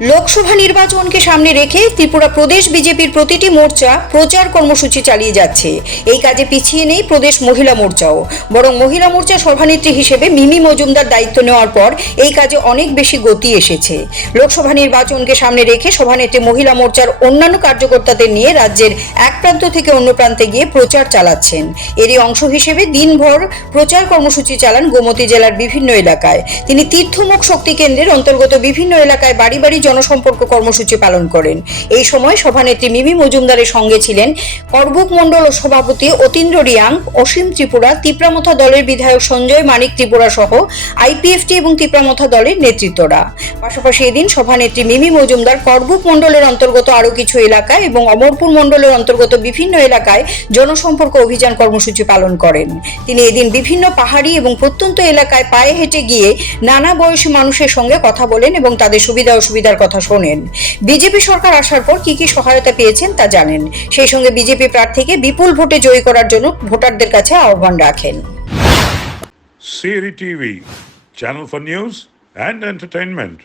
লোকসভা নির্বাচনকে সামনে রেখে ত্রিপুরা প্রদেশ বিজেপির প্রতিটি মোর্চা প্রচার কর্মসূচি চালিয়ে যাচ্ছে। এই কাজে পিছিয়ে নেই প্রদেশ মহিলা মোর্চাও। বরং মহিলা মোর্চা সভানেত্রী হিসেবে মিমি মজুমদার দায়িত্ব নেওয়ার পর এই কাজে অনেক বেশি গতি এসেছে। লোকসভা নির্বাচনকে সামনে রেখে সভানেত্রী মহিলা মোর্চার অন্যান্য কার্যকর্তাদের নিয়ে রাজ্যের এক প্রান্ত থেকে অন্য প্রান্তে গিয়ে প্রচার চালাচ্ছেন। এরই অংশ হিসেবে দিনভর প্রচার কর্মসূচি চালান গোমতী জেলার বিভিন্ন এলাকায়। তিনি তীর্থমুখ শক্তি কেন্দ্রের অন্তর্গত বিভিন্ন এলাকায় বাড়ি বাড়ি জনসম্পর্ক কর্মসূচি পালন করেন। এই সময় সভানেত্রী মিমি মজুমদারের সঙ্গে ছিলেন করবুক মণ্ডল সভাপতি অতীন্দ্র রিয়াং, অসীম ত্রিপুরা, তিপ্রামথা দলের বিধায়ক সঞ্জয় মানিক ত্রিপুরা সহ আইপিএফটি এবং তিপ্রামথা দলের নেতৃত্বরা। পাশাপাশি এদিন সভানেত্রী মিমি মজুমদার করবুক মণ্ডলের অন্তর্গত আরও কিছু এলাকায় এবং অমরপুর মণ্ডলের অন্তর্গত বিভিন্ন এলাকায় জনসম্পর্ক অভিযান কর্মসূচি পালন করেন। তিনি এদিন বিভিন্ন পাহাড়ি এবং প্রত্যন্ত এলাকায় পায়ে হেঁটে গিয়ে নানা বয়সী মানুষের সঙ্গে কথা বলেন এবং তাদের সুবিধা অসুবিধার কথা শোনেন। বিজেপি সরকার আসার পর কি কি সহায়তা পেয়েছেন তা জানেন। সেই সঙ্গে বিজেপি প্রার্থীকে বিপুল ভোটে জয়ী করার জন্য ভোটারদের কাছে আহ্বান রাখেন। Siri TV, channel for news and entertainment.